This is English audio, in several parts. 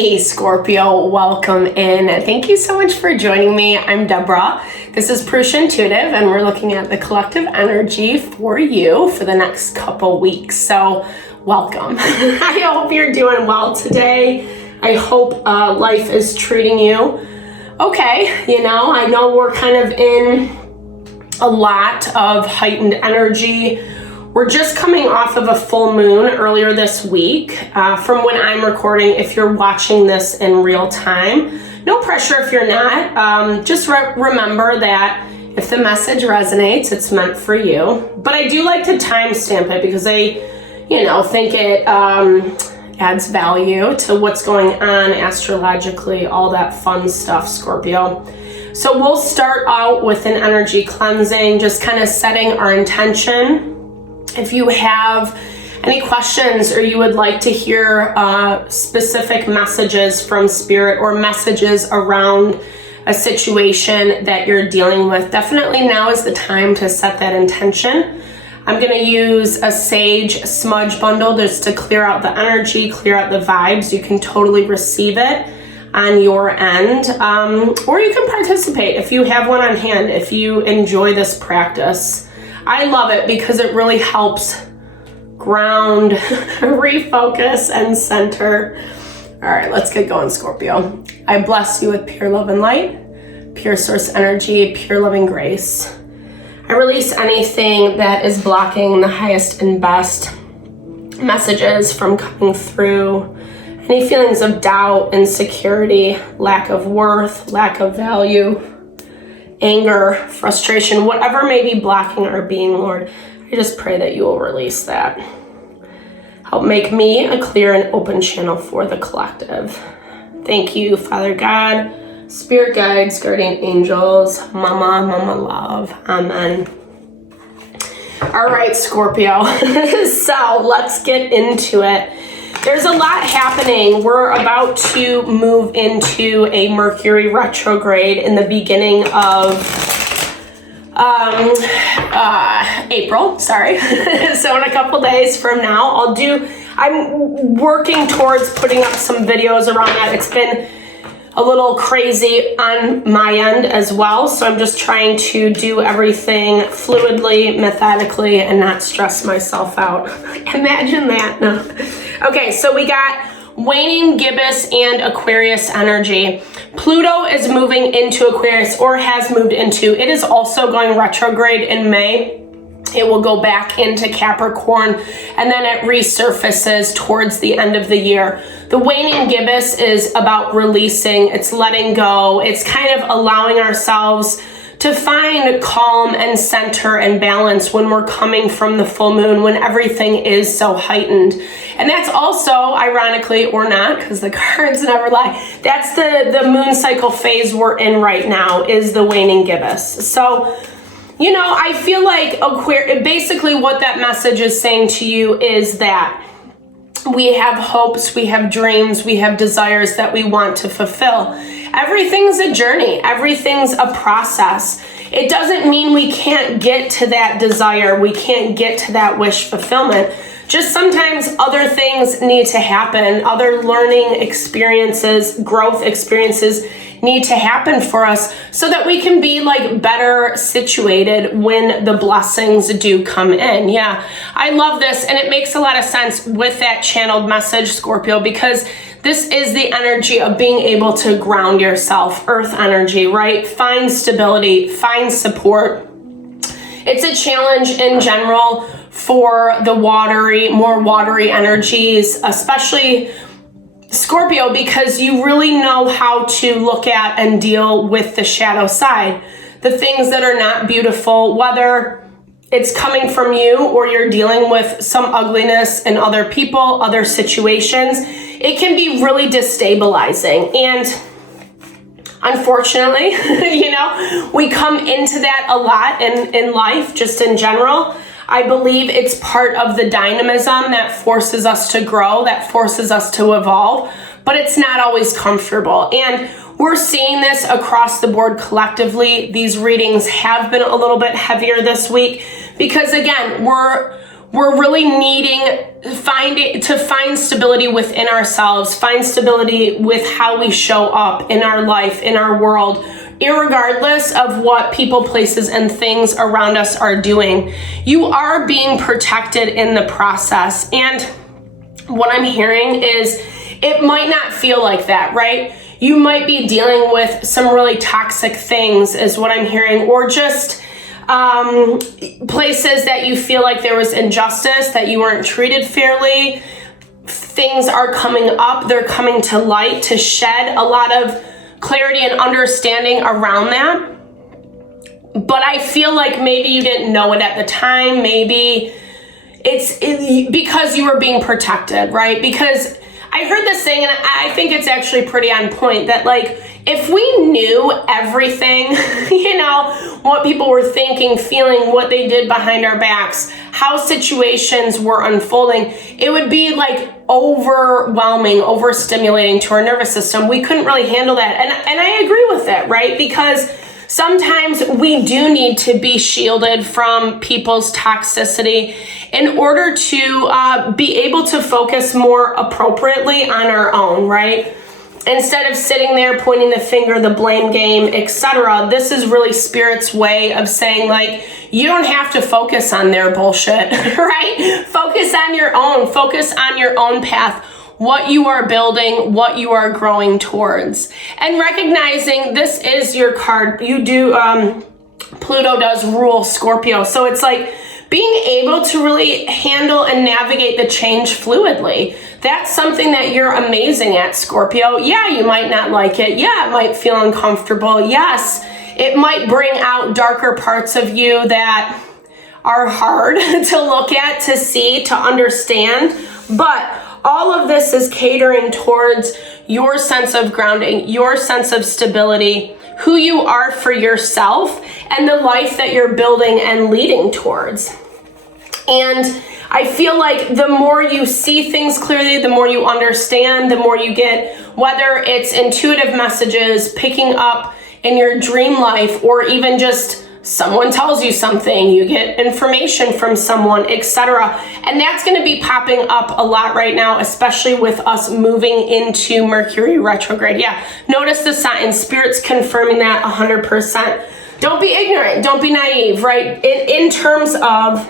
Hey Scorpio, welcome in. Thank you so much for joining me. I'm Deborah. This is Purusha Intuitive, and we're looking at the collective energy for you for the next couple weeks. So welcome. I hope you're doing well today. I hope life is treating you okay. You know, I know we're kind of in a lot of heightened energy. We're just coming off of a full moon earlier this week. From when I'm recording, if you're watching this in real time, no pressure if you're not. Just remember that if the message resonates, it's meant for you. But I do like to timestamp it because I, think it adds value to what's going on astrologically, all that fun stuff, Scorpio. So we'll start out with an energy cleansing, just kind of setting our intention. If you have any questions or you would like to hear specific messages from Spirit or messages around a situation that you're dealing with, definitely now is the time to set that intention. I'm going to use a sage smudge bundle just to clear out the energy, clear out the vibes. You can totally receive it on your end, or you can participate if you have one on hand, if you enjoy this practice. I love it because it really helps ground, refocus, and center. All right, let's get going, Scorpio. I bless you with pure love and light, pure source energy, pure loving grace. I release anything that is blocking the highest and best messages from coming through. Any feelings of doubt, insecurity, lack of worth, lack of value, anger, frustration, whatever may be blocking our being, Lord, I just pray that you will release that. Help make me a clear and open channel for the collective. Thank you, Father God, Spirit guides, guardian angels, Mama love. Amen. All right, Scorpio. So let's get into it. There's a lot happening. We're about to move into a Mercury retrograde in the beginning of April, sorry. So in a couple days from now, I'm working towards putting up some videos around that. It's been a little crazy on my end as well. So I'm just trying to do everything fluidly, methodically, and not stress myself out. Imagine that. No. Okay, so we got waning gibbous and Aquarius energy. Pluto is moving into Aquarius, or has moved into. It is also going retrograde in May. It will go back into Capricorn, and then it resurfaces towards the end of the year. The waning gibbous is about releasing, it's letting go, it's kind of allowing ourselves to find calm and center and balance when we're coming from the full moon, when everything is so heightened. And that's also, ironically or not, because the cards never lie, that's the moon cycle phase we're in right now, is the waning gibbous. So, I feel like basically what that message is saying to you is that we have hopes, we have dreams, we have desires that we want to fulfill. Everything's a journey. Everything's a process. It doesn't mean we can't get to that desire. We can't get to that wish fulfillment. Just sometimes other things need to happen. Other learning experiences, growth experiences need to happen for us so that we can be better situated when the blessings do come in. Yeah, I love this, and it makes a lot of sense with that channeled message, Scorpio, because this is the energy of being able to ground yourself, earth energy, right? Find stability, find support. It's a challenge in general for the more watery energies, especially Scorpio, because you really know how to look at and deal with the shadow side, the things that are not beautiful, whether it's coming from you or you're dealing with some ugliness in other people, other situations. It can be really destabilizing. And unfortunately, we come into that a lot in life, just in general. I believe it's part of the dynamism that forces us to grow, that forces us to evolve, but it's not always comfortable. And we're seeing this across the board collectively. These readings have been a little bit heavier this week because, again, we're really needing to find stability within ourselves, find stability with how we show up in our life, in our world, irregardless of what people, places, and things around us are doing. You are being protected in the process. And what I'm hearing is it might not feel like that, right? You might be dealing with some really toxic things is what I'm hearing, or just places that you feel like there was injustice, that you weren't treated fairly. Things are coming up, they're coming to light to shed a lot of clarity and understanding around that. But I feel like maybe you didn't know it at the time. Maybe it's because you were being protected, right? Because I heard this saying, and I think it's actually pretty on point, that like, if we knew everything, you know, what people were thinking, feeling, what they did behind our backs, how situations were unfolding, it would be like overwhelming, overstimulating to our nervous system. We couldn't really handle that. And I agree with that, right? Because sometimes we do need to be shielded from people's toxicity in order to be able to focus more appropriately on our own, right? Instead of sitting there pointing the finger, the blame game, etc. This is really Spirit's way of saying, like, you don't have to focus on their bullshit, right? Focus on your own. Focus on your own path, what you are building, what you are growing towards. And recognizing this is your card. You do, Pluto does rule Scorpio. So it's like being able to really handle and navigate the change fluidly. That's something that you're amazing at, Scorpio. Yeah, you might not like it. Yeah, it might feel uncomfortable. Yes, it might bring out darker parts of you that are hard to look at, to see, to understand. But all of this is catering towards your sense of grounding, your sense of stability, who you are for yourself, and the life that you're building and leading towards. And I feel like the more you see things clearly, the more you understand, the more you get, whether it's intuitive messages, picking up in your dream life, or even just someone tells you something, you get information from someone, etc. And that's going to be popping up a lot right now, especially with us moving into Mercury retrograde. Yeah, notice the sign. Spirit's confirming that 100%. Don't be ignorant. Don't be naive, right? In terms of,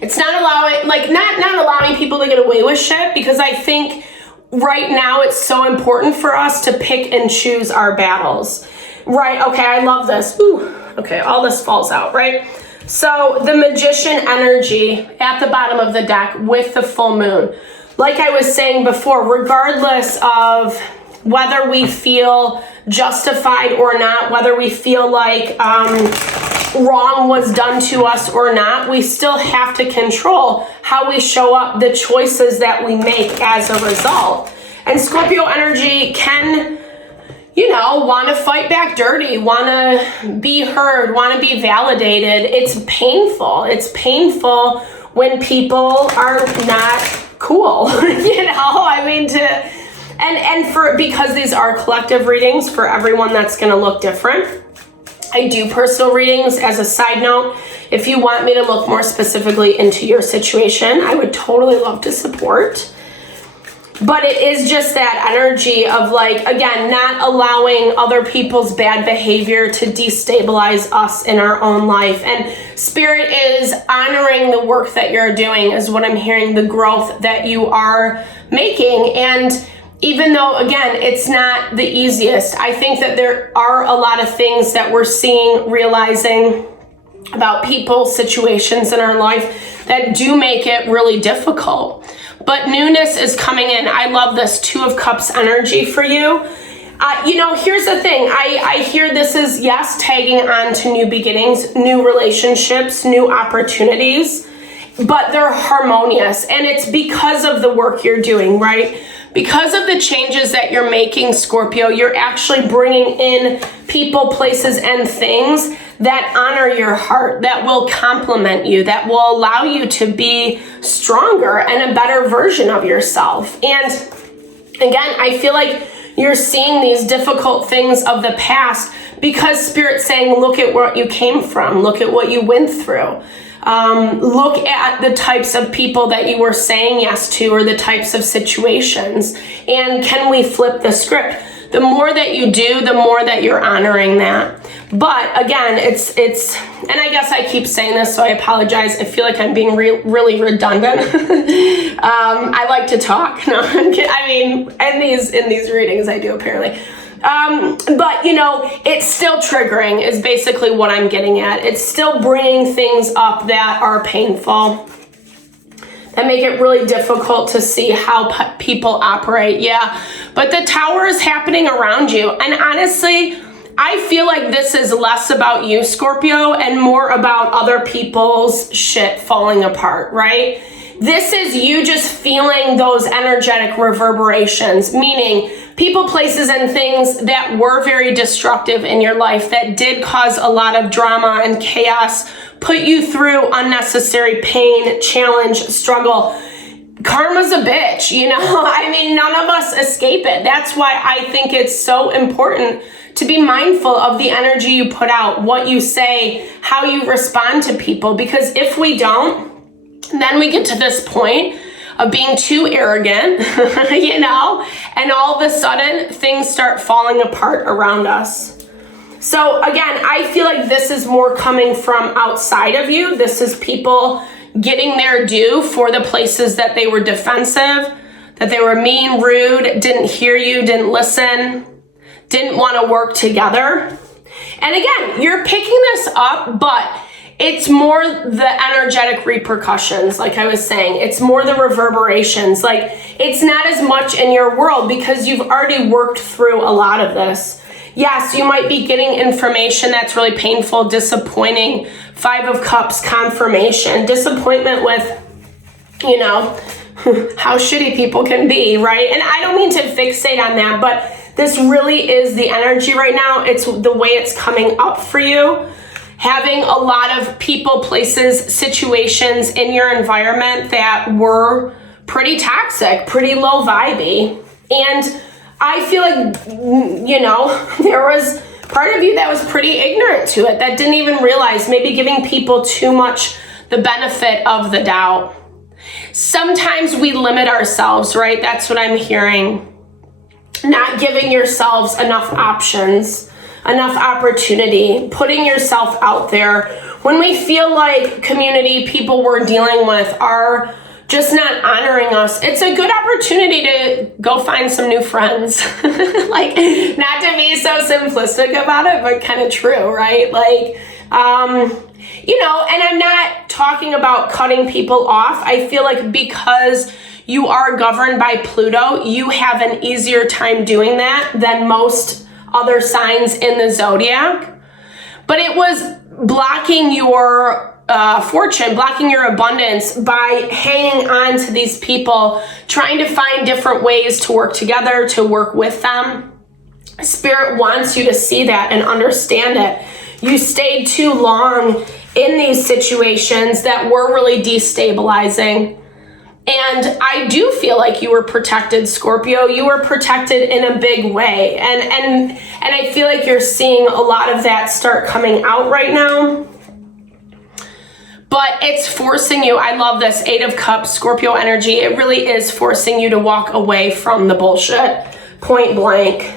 it's not allowing, like, not allowing people to get away with shit, because I think right now it's so important for us to pick and choose our battles, right? Okay, I love this. Ooh, okay, all this falls out, right? So the Magician energy at the bottom of the deck with the full moon. Like I was saying before, regardless of whether we feel justified or not, whether we feel like wrong was done to us or not, we still have to control how we show up, the choices that we make as a result. And Scorpio energy can, you know, want to fight back dirty, want to be heard, want to be validated. It's painful. It's painful when people are not cool, you know, I mean, because these are collective readings, for everyone that's going to look different. I do personal readings as a side note. If you want me to look more specifically into your situation, I would totally love to support. But it is just that energy of, like, again, not allowing other people's bad behavior to destabilize us in our own life. And Spirit is honoring the work that you're doing, is what I'm hearing, the growth that you are making. And even though, again, it's not the easiest, I think that there are a lot of things that we're seeing, realizing about people, situations in our life that do make it really difficult. But newness is coming in. I love this 2 of Cups energy for you. You know, here's the thing. I hear this is, yes, tagging on to new beginnings, new relationships, new opportunities, but they're harmonious. And it's because of the work you're doing, right? Because of the changes that you're making, Scorpio, you're actually bringing in people, places, and things that honor your heart, that will complement you, that will allow you to be stronger and a better version of yourself. And again, I feel like you're seeing these difficult things of the past because Spirit's saying, look at what you came from, look at what you went through. Look at the types of people that you were saying yes to, or the types of situations. And can we flip the script? The more that you do, the more that you're honoring that. But again, it's, and I guess I keep saying this, so I apologize. I feel like I'm being really redundant. I like to talk. No, I'm kidding. I mean, in these readings, I do apparently. But you know, it's still triggering is basically what I'm getting at. It's still bringing things up that are painful, that make it really difficult to see how people operate. Yeah, but the Tower is happening around you. And honestly, I feel like this is less about you, Scorpio, and more about other people's shit falling apart, right? This is you just feeling those energetic reverberations, meaning people, places, and things that were very destructive in your life, that did cause a lot of drama and chaos, put you through unnecessary pain, challenge, struggle. Karma's a bitch, you know? I mean, none of us escape it. That's why I think it's so important to be mindful of the energy you put out, what you say, how you respond to people, because if we don't, then we get to this point of being too arrogant, you know, and all of a sudden things start falling apart around us. So again, I feel like this is more coming from outside of you. This is people getting their due for the places that they were defensive, that they were mean, rude, didn't hear you, didn't listen, didn't want to work together. And again, you're picking this up, but it's more the energetic repercussions, like I was saying. It's more the reverberations. Like, it's not as much in your world because you've already worked through a lot of this. Yes, you might be getting information that's really painful, disappointing, 5 of Cups, confirmation, disappointment with, you know, how shitty people can be, right? And I don't mean to fixate on that, but this really is the energy right now. It's the way it's coming up for you. Having a lot of people, places, situations in your environment that were pretty toxic, pretty low vibey. And I feel like, you know, there was part of you that was pretty ignorant to it, that didn't even realize, maybe giving people too much the benefit of the doubt. Sometimes we limit ourselves, right? That's what I'm hearing. Not giving yourselves enough options, enough opportunity, putting yourself out there. When we feel like community, people we're dealing with are just not honoring us, it's a good opportunity to go find some new friends. Like, not to be so simplistic about it, but kind of true, right? Like, you know, and I'm not talking about cutting people off. I feel like because you are governed by Pluto, you have an easier time doing that than most other signs in the zodiac. But it was blocking your fortune, blocking your abundance by hanging on to these people, trying to find different ways to work together, to work with them. Spirit wants you to see that and understand it. You stayed too long in these situations that were really destabilizing. And I do feel like you were protected, Scorpio. You were protected in a big way. And I feel like you're seeing a lot of that start coming out right now. But it's forcing you. I love this 8 of Cups, Scorpio energy. It really is forcing you to walk away from the bullshit, point blank.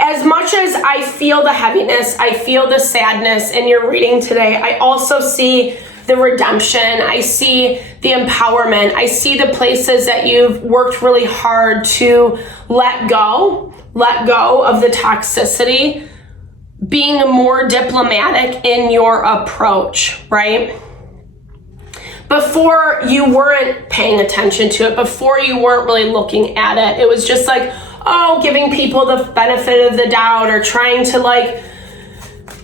As much as I feel the heaviness, I feel the sadness in your reading today, I also see the redemption. I see the empowerment. I see the places that you've worked really hard to let go of the toxicity, being more diplomatic in your approach, right? Before you weren't paying attention to it, before you weren't really looking at it, it was just like, oh, giving people the benefit of the doubt or trying to like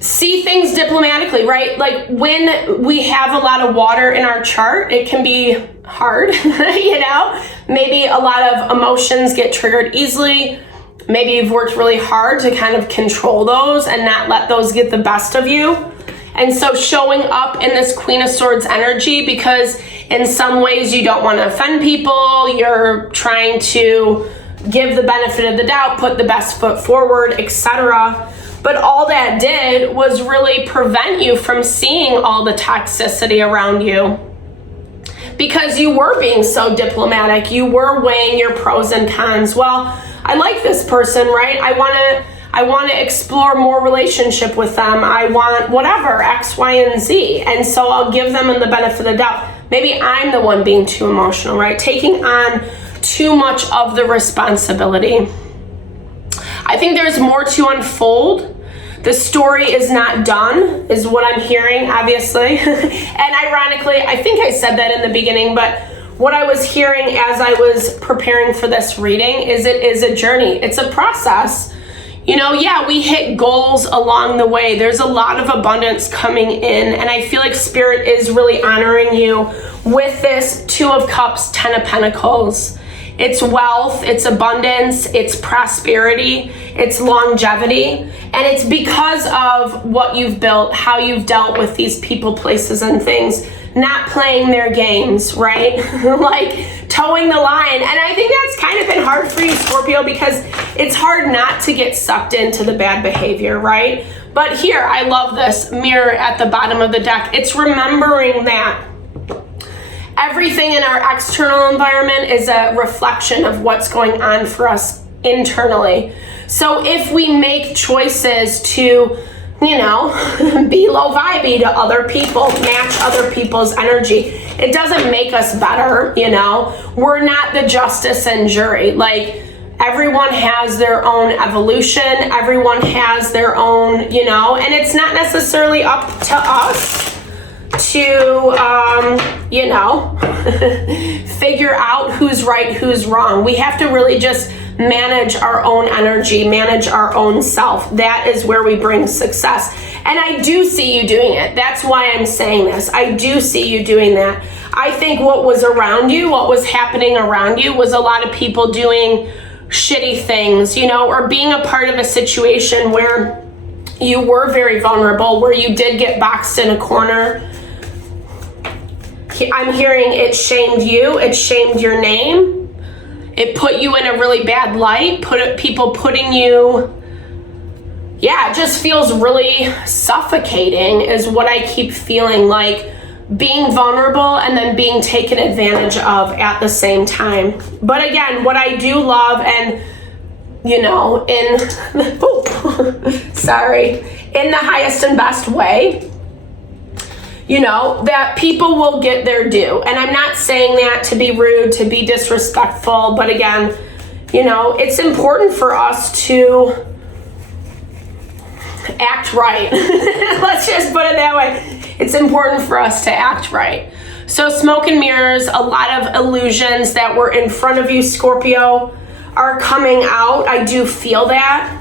see things diplomatically, right? Like when we have a lot of water in our chart, it can be hard, you know? Maybe a lot of emotions get triggered easily. Maybe you've worked really hard to kind of control those and not let those get the best of you. And so showing up in this Queen of Swords energy, because in some ways you don't want to offend people, you're trying to give the benefit of the doubt, put the best foot forward, etc. But all that did was really prevent you from seeing all the toxicity around you, because you were being so diplomatic. You were weighing your pros and cons. Well, I like this person, right? I want to explore more relationship with them. I want whatever, X, Y, and Z. And so I'll give them the benefit of the doubt. Maybe I'm the one being too emotional, right? Taking on too much of the responsibility. I think there's more to unfold. The story is not done, is what I'm hearing, obviously. And ironically, I think I said that in the beginning, but what I was hearing as I was preparing for this reading is it is a journey. It's a process. You know, yeah, we hit goals along the way. There's a lot of abundance coming in, and I feel like Spirit is really honoring you with this Two of Cups, Ten of Pentacles. It's wealth, it's abundance, it's prosperity, it's longevity, and it's because of what you've built, how you've dealt with these people, places, and things, not playing their games, right? Like towing the line. And I think that's kind of been hard for you, Scorpio, because it's hard not to get sucked into the bad behavior, right? But here, I love this mirror at the bottom of the deck. It's remembering that everything in our external environment is a reflection of what's going on for us internally. So if we make choices to, you know, be low vibey to other people, match other people's energy, it doesn't make us better, you know? We're not the justice and jury. Like, everyone has their own evolution, everyone has their own, you know, and it's not necessarily up to us to, you know, figure out who's right, who's wrong. We have to really just manage our own energy, manage our own self. That is where we bring success. And I do see you doing it. That's why I'm saying this. I do see you doing that. I think what was around you, what was happening around you, was a lot of people doing shitty things, you know, or being a part of a situation where you were very vulnerable, where you did get boxed in a corner. I'm hearing it shamed you, it shamed your name. It put you in a really bad light, people putting you, yeah, it just feels really suffocating is what I keep feeling, like being vulnerable and then being taken advantage of at the same time. But again, what I do love, and you know, in, sorry, in the highest and best way, you know, that people will get their due. And I'm not saying that to be rude, to be disrespectful, but again, you know, it's important for us to act right. Let's just put it that way. It's important for us to act right. So smoke and mirrors, a lot of illusions that were in front of you, Scorpio, are coming out. I do feel that.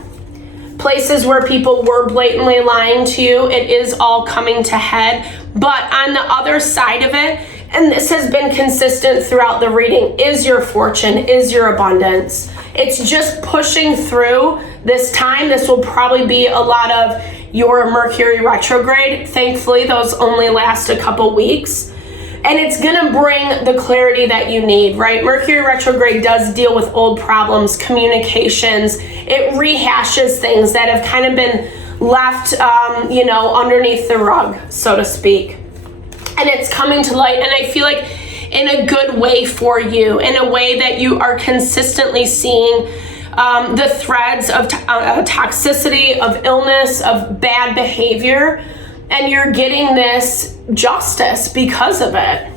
Places where people were blatantly lying to you, it is all coming to head. But on the other side of it, and this has been consistent throughout the reading, is your fortune, is your abundance. It's just pushing through this time. This will probably be a lot of your Mercury retrograde. Thankfully, those only last a couple weeks. And it's gonna bring the clarity that you need, right? Mercury retrograde does deal with old problems, communications. It rehashes things that have kind of been left, you know, underneath the rug, so to speak. And it's coming to light, and I feel like in a good way for you, in a way that you are consistently seeing the threads of toxicity, of illness, of bad behavior, and you're getting this justice because of it.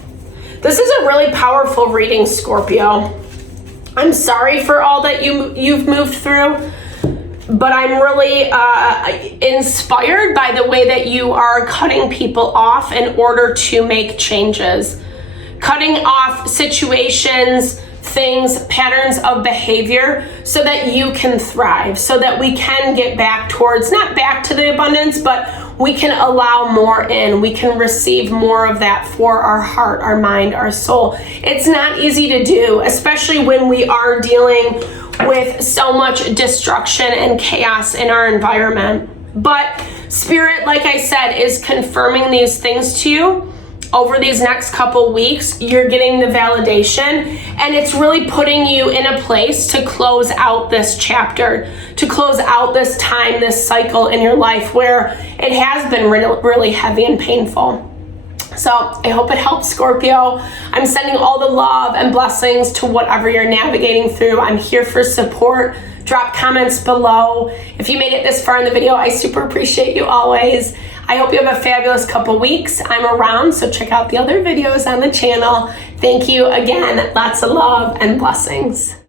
This is a really powerful reading, Scorpio. I'm sorry for all that you've moved through, but I'm really inspired by the way that you are cutting people off in order to make changes. Cutting off situations, things, patterns of behavior so that you can thrive, so that we can get back towards, not back to the abundance, but we can allow more in. We can receive more of that for our heart, our mind, our soul. It's not easy to do, especially when we are dealing with so much destruction and chaos in our environment. But Spirit, like I said, is confirming these things to you. over these next couple weeks, you're getting the validation, and it's really putting you in a place to close out this chapter, to close out this time, this cycle in your life where it has been really heavy and painful. So I hope it helps, Scorpio. I'm sending all the love and blessings to whatever you're navigating through. I'm here for support. Drop comments below. If you made it this far in the video, I super appreciate you always. I hope you have a fabulous couple weeks. I'm around, so check out the other videos on the channel. Thank you again. Lots of love and blessings.